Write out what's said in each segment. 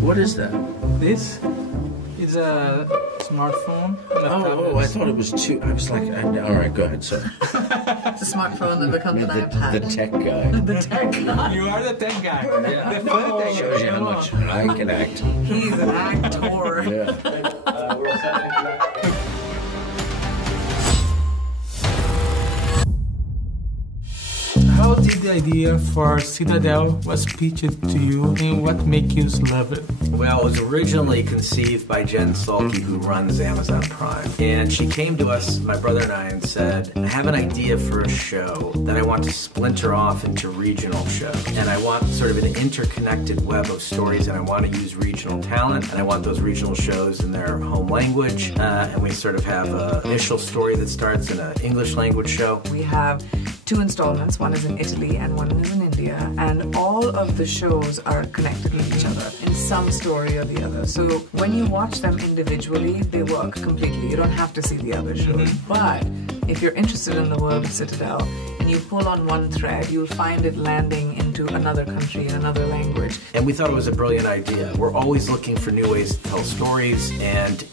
What is that? This is a smartphone. Oh, I thought it was two. I was like, all right, go ahead, sorry. It's a smartphone that becomes an iPad. The tech guy. The tech guy. You are the tech guy. Yeah. The fun tech Shows you guy. how much I can act. He's an actor. Yeah. How did the idea for Citadel was pitched to you and what made you love it? Well, it was originally conceived by Jen Salke, who runs Amazon Prime. And she came to us, my brother and I, and said, I have an idea for a show that I want to splinter off into regional shows. And I want sort of an interconnected web of stories, and I want to use regional talent, and I want those regional shows in their home language. And we sort of have an initial story that starts in an English language show. We have 2 installments. One is in Italy and one is in India. And all of the shows are connected with each other in some story or the other. So when you watch them individually, they work completely. You don't have to see the other shows. But if you're interested in the world of Citadel and you pull on one thread, you'll find it landing into another country in another language. And we thought it was a brilliant idea. We're always looking for new ways to tell stories, and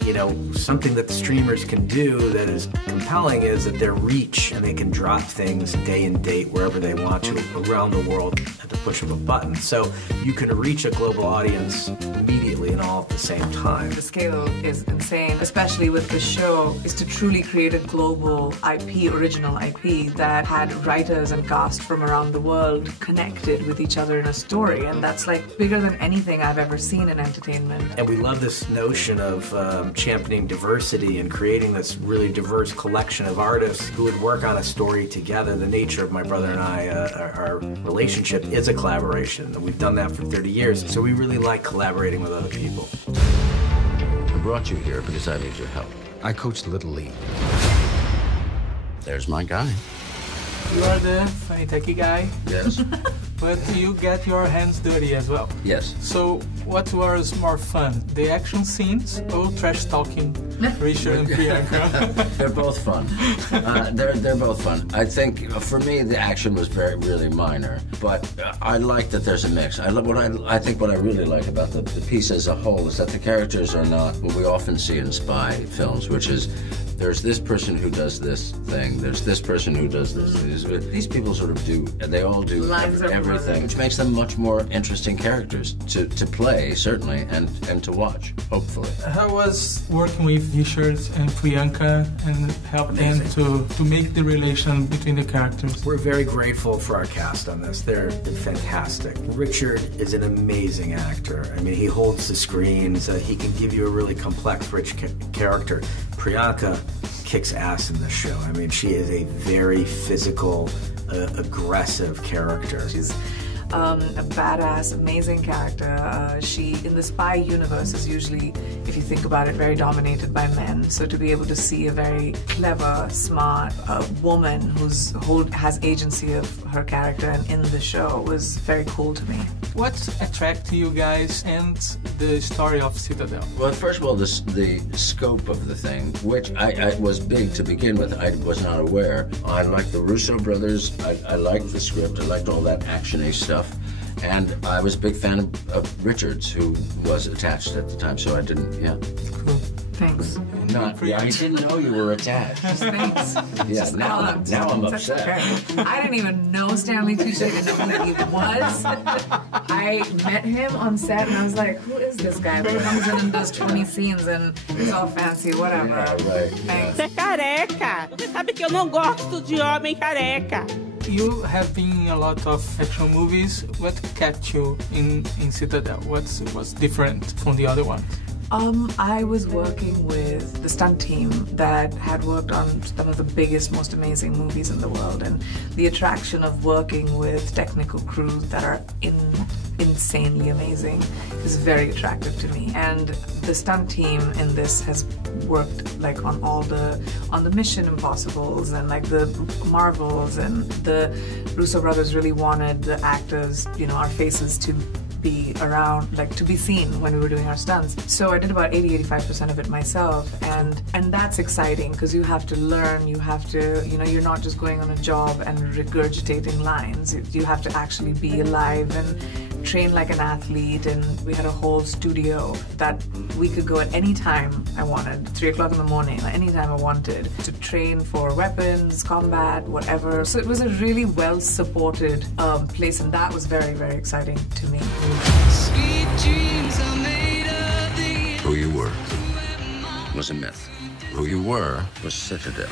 something that the streamers can do that is compelling is that their reach, and they can drop things day and date wherever they want to around the world at the push of a button. So you can reach a global audience immediately and all at the same time. The scale is insane, especially with the show, is to truly create a global IP, original IP, that had writers and cast from around the world connected with each other in a story. And that's like bigger than anything I've ever seen in entertainment. And we love this notion of championing diversity and creating this really diverse collection of artists who would work on a story together. The nature of my brother and I, our relationship is a collaboration. And we've done that for 30 years. So we really like collaborating with other people. I brought you here because I need your help. I coached Little League. There's my guy. You are the funny techie guy, Yes. but you get your hands dirty as well. Yes. So what was more fun, the action scenes or trash talking Richard and Priyanka? They're both fun. They're both fun. I think for me the action was really minor, but I like that there's a mix. I think what I really like about the piece as a whole is that the characters are not what we often see in spy films, which is there's this person who does this thing, there's this person who does this. These people sort of do, they all do everything, which makes them much more interesting characters to play, certainly, and to watch, hopefully. How was working with Richard and Priyanka and help them to make the relation between the characters? We're very grateful for our cast on this. They're fantastic. Richard is an amazing actor. I mean, he holds the screen, so he can give you a really complex, rich character. Priyanka kicks ass in this show. I mean, she is a very physical, aggressive character. She's a badass, amazing character. She, in the spy universe, is usually, if you think about it, very dominated by men. So to be able to see a very clever, smart woman who's has agency of her character and in the show was very cool to me. What attracted you guys and the story of Citadel? Well, first of all, the scope of the thing, which I was big to begin with. I was not aware. I liked the Russo brothers. I liked the script. I liked all that action-y stuff. And I was a big fan of Richard's, who was attached at the time, so I didn't, Cool. Thanks. I didn't know you were attached. Thanks. Yeah, now I'm upset. I didn't even know Stanley Tucci. I didn't know who he was. I met him on set and I was like, who is this guy? He comes in and does 20 scenes and he's all fancy, whatever. Yeah, right. Thanks. Você é careca. Você sabe que eu não gosto de homem careca. You have been in a lot of action movies. What kept you in Citadel? What's different from the other ones? I was working with the stunt team that had worked on some of the biggest, most amazing movies in the world, and the attraction of working with technical crews that are insanely amazing is very attractive to me. And the stunt team in this has worked like on the Mission Impossibles and like the Marvels, and the Russo brothers really wanted the actors, our faces to be around, like to be seen when we were doing our stunts. So I did about 80-85% of it myself, and that's exciting because you have to learn, you have to, you're not just going on a job and regurgitating lines. You have to actually be alive and train like an athlete, and we had a whole studio that we could go at any time I wanted, 3 o'clock in the morning, any time I wanted, to train for weapons, combat, whatever. So it was a really well-supported place, and that was very, very exciting to me. Sweet dreams are made of the... Who you were was a myth. Who you were was Citadel,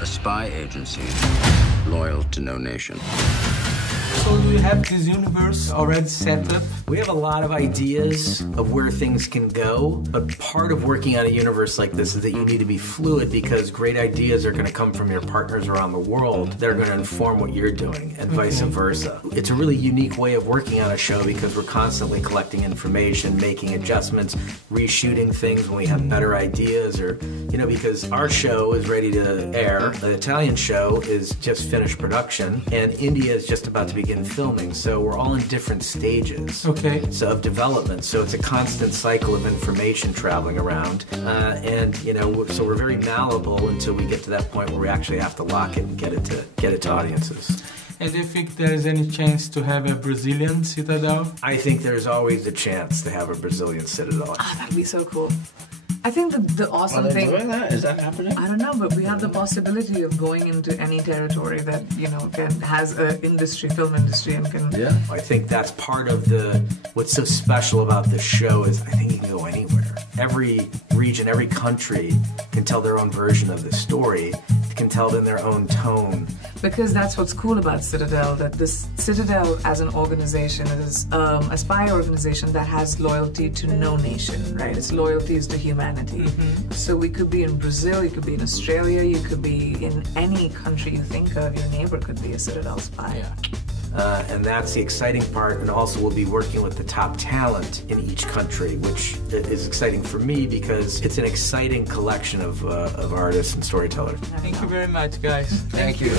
a spy agency loyal to no nation. So do you have this universe already set up? We have a lot of ideas of where things can go, but part of working on a universe like this is that you need to be fluid, because great ideas are going to come from your partners around the world. They're going to inform what you're doing, and vice versa. It's a really unique way of working on a show because we're constantly collecting information, making adjustments, reshooting things when we have better ideas, or, you know, because our show is ready to air, the Italian show is just finished production, and India is just about to begin filming, so we're all in different stages of development. So it's a constant cycle of information traveling around, and you know, so we're very malleable until we get to that point where we actually have to lock it and get it to audiences. And do you think there is any chance to have a Brazilian Citadel? I think there's always a chance to have a Brazilian Citadel. Ah, that'd be so cool. I think the awesome thing... Are they doing that? Is that happening? I don't know, but we have the possibility of going into any territory that, you know, has a film industry, and can... Yeah. I think that's part of what's so special about this show is I think you can go anywhere. Every region, every country can tell their own version of the story, can tell it in their own tone. Because that's what's cool about Citadel, that this Citadel as an organization is a spy organization that has loyalty to no nation, right? Its loyalty is to humanity. So we could be in Brazil, you could be in Australia, you could be in any country you think of. Your neighbor could be a Citadel spy. Yeah. And that's the exciting part, and also we'll be working with the top talent in each country, which is exciting for me because it's an exciting collection of artists and storytellers. Thank you very much, guys. Thank you.